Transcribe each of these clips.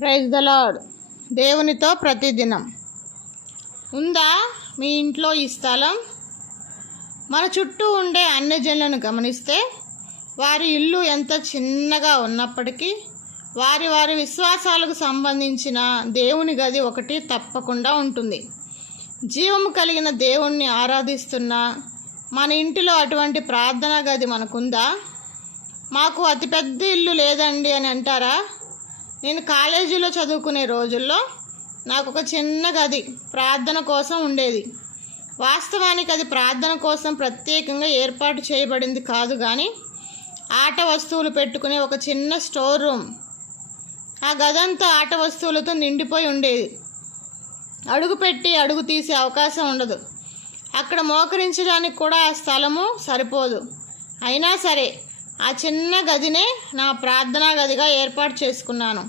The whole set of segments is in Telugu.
ప్రైజ్ ద లాడ్ దేవునితో ప్రతిదినం. ఉందా? మీ ఇంట్లో ఈ స్థలం? మన చుట్టూ ఉండే అన్యజనులను గమనిస్తే వారి ఇల్లు ఎంత చిన్నగా ఉన్నప్పటికీ వారి వారి విశ్వాసాలకు సంబంధించిన దేవుని గది ఒకటి తప్పకుండా ఉంటుంది. జీవము కలిగిన దేవుణ్ణి ఆరాధిస్తున్న మన ఇంటిలో అటువంటి ప్రార్థనా గది మనకుందా? మాకు అతిపెద్ద ఇల్లు లేదండి అని అంటారా? నేను కాలేజీలో చదువుకునే రోజుల్లో నాకు ఒక చిన్న గది ప్రార్థన కోసం ఉండేది. వాస్తవానికి అది ప్రార్థన కోసం ప్రత్యేకంగా ఏర్పాటు చేయబడింది కాదు కానీ ఆట వస్తువులు పెట్టుకునే ఒక చిన్న స్టోర్ రూమ్. ఆ గదంతా ఆట వస్తువులతో నిండిపోయి ఉండేది. అడుగు పెట్టి అడుగు తీసే అవకాశం ఉండదు. అక్కడ మోకరించడానికి కూడా ఆ స్థలము సరిపోదు. అయినా సరే ఆ చిన్న గదినే నా ప్రార్థనా గదిగా ఏర్పాటు చేసుకున్నాను.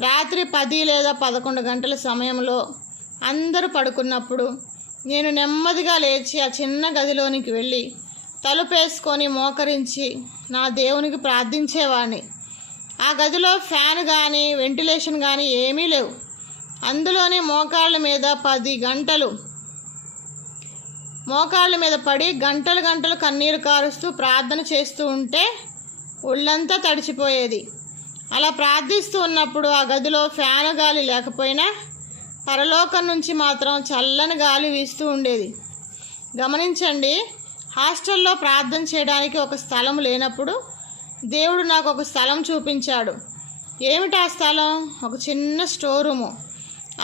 రాత్రి పది లేదా పదకొండు గంటల సమయంలో అందరూ పడుకున్నప్పుడు నేను నెమ్మదిగా లేచి ఆ చిన్న గదిలోనికి వెళ్ళి తలుపేసుకొని మోకరించి నా దేవునికి ప్రార్థించేవాడిని ఆ గదిలో ఫ్యాన్ కానీ వెంటిలేషన్ కానీ ఏమీ లేవు. అందులోనే మోకాళ్ళ మీద పది గంటలు మోకాళ్ళ మీద పడి గంటలు గంటలు కన్నీరు కారుస్తూ ప్రార్థన చేస్తూ ఉంటే ఒళ్ళంతా తడిచిపోయేది. అలా ప్రార్థిస్తూ ఉన్నప్పుడు ఆ గదిలో ఫ్యాన్ గాలి లేకపోయినా పరలోకం నుంచి మాత్రం చల్లని గాలి వీస్తూ ఉండేది. గమనించండి హాస్టల్లో ప్రార్థన చేయడానికి ఒక స్థలం లేనప్పుడు దేవుడు నాకు ఒక స్థలం చూపించాడు. ఏమిటి ఆ స్థలం? ఒక చిన్న స్టోర్ రూము.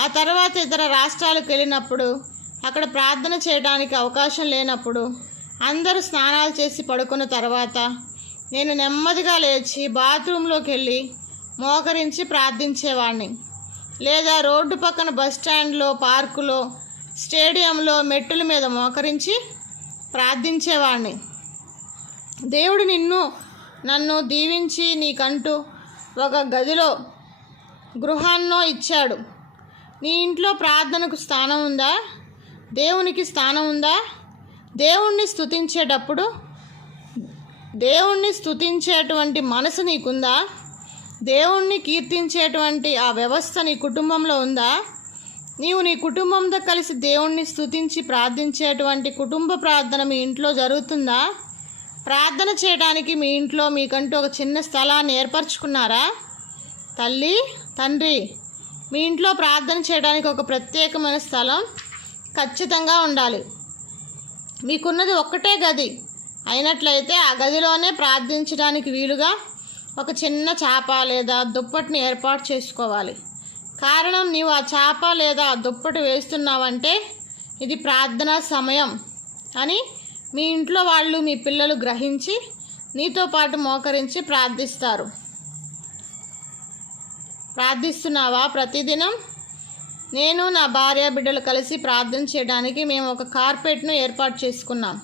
ఆ తర్వాత ఇతర రాష్ట్రాలకు వెళ్ళినప్పుడు అక్కడ ప్రార్థన చేయడానికి అవకాశం లేనప్పుడు అందరూ స్నానాలు చేసి పడుకున్న తర్వాత నేను నెమ్మదిగా లేచి బాత్రూంలోకి వెళ్ళి మోకరించి ప్రార్థించేవాడిని లేదా రోడ్డు పక్కన బస్ స్టాండ్లో పార్కులో స్టేడియంలో మెట్టుల మీద మోకరించి ప్రార్థించేవాడిని దేవుడు నిన్ను నన్ను దీవించి నీకంటూ ఒక గదిలో గృహాన్నో ఇచ్చాడు. నీ ఇంట్లో ప్రార్థనకు స్థానం ఉందా? దేవునికి స్థానం ఉందా? దేవుణ్ణి స్తుతించేటప్పుడు దేవుణ్ణి స్తుతించేటువంటి మనసు నీకుందా? దేవుణ్ణి కీర్తించేటువంటి ఆ వ్యవస్థ నీ కుటుంబంలో ఉందా? నీవు నీ కుటుంబంతో కలిసి దేవుణ్ణి స్తుతించి ప్రార్థించేటువంటి కుటుంబ ప్రార్థన మీ ఇంట్లో జరుగుతుందా? ప్రార్థన చేయడానికి మీ ఇంట్లో మీకంటూ ఒక చిన్న స్థలాన్ని ఏర్పరచుకున్నారా? తల్లి తండ్రి మీ ఇంట్లో ప్రార్థన చేయడానికి ఒక ప్రత్యేకమైన స్థలం ఖచ్చితంగా ఉండాలి. మీకున్నది ఒక్కటే గది. అయినట్లయితే ఆ గదిలోనే ప్రార్థించడానికి వీలుగా ఒక చిన్న చేప లేదా దుప్పటిని ఏర్పాటు చేసుకోవాలి. కారణం నీవు ఆ చేప లేదా ఆ దుప్పటి వేస్తున్నావంటే ఇది ప్రార్థనా సమయం అని మీ ఇంట్లో వాళ్ళు మీ పిల్లలు గ్రహించి నీతో పాటు మోకరించి ప్రార్థిస్తారు. ప్రార్థిస్తున్నావా ప్రతిదినం? నేను నా భార్య బిడ్డలు కలిసి ప్రార్థన చేయడానికి మేము ఒక కార్పెట్ను ఏర్పాటు చేసుకున్నాం.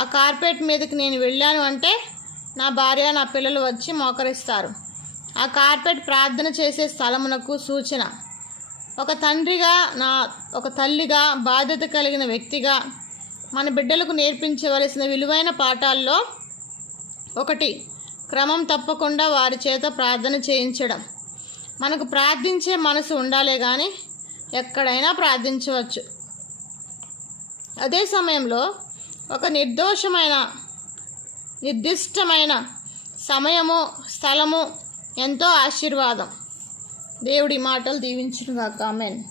ఆ కార్పెట్ మీదకి నేను వెళ్ళాను అంటే నా భార్య నా పిల్లలు వచ్చి మోకరిస్తారు. ఆ కార్పెట్ ప్రార్థన చేసే స్థలమునకు సూచన. ఒక తండ్రిగా నా ఒక తల్లిగా బాధ్యత కలిగిన వ్యక్తిగా మన బిడ్డలకు నేర్పించవలసిన విలువైన పాఠాల్లో ఒకటి క్రమం తప్పకుండా వారి చేత ప్రార్థన చేయించడం. మనకు ప్రార్థించే మనసు ఉండాలే కానీ ఎక్కడైనా ప్రార్థించవచ్చు. అదే సమయంలో ఒక నిర్దోషమైన నిర్దిష్టమైన సమయము స్థలము ఎంతో ఆశీర్వాదం. దేవుడి మాటలు దీవించునుగాక. ఆమెన్.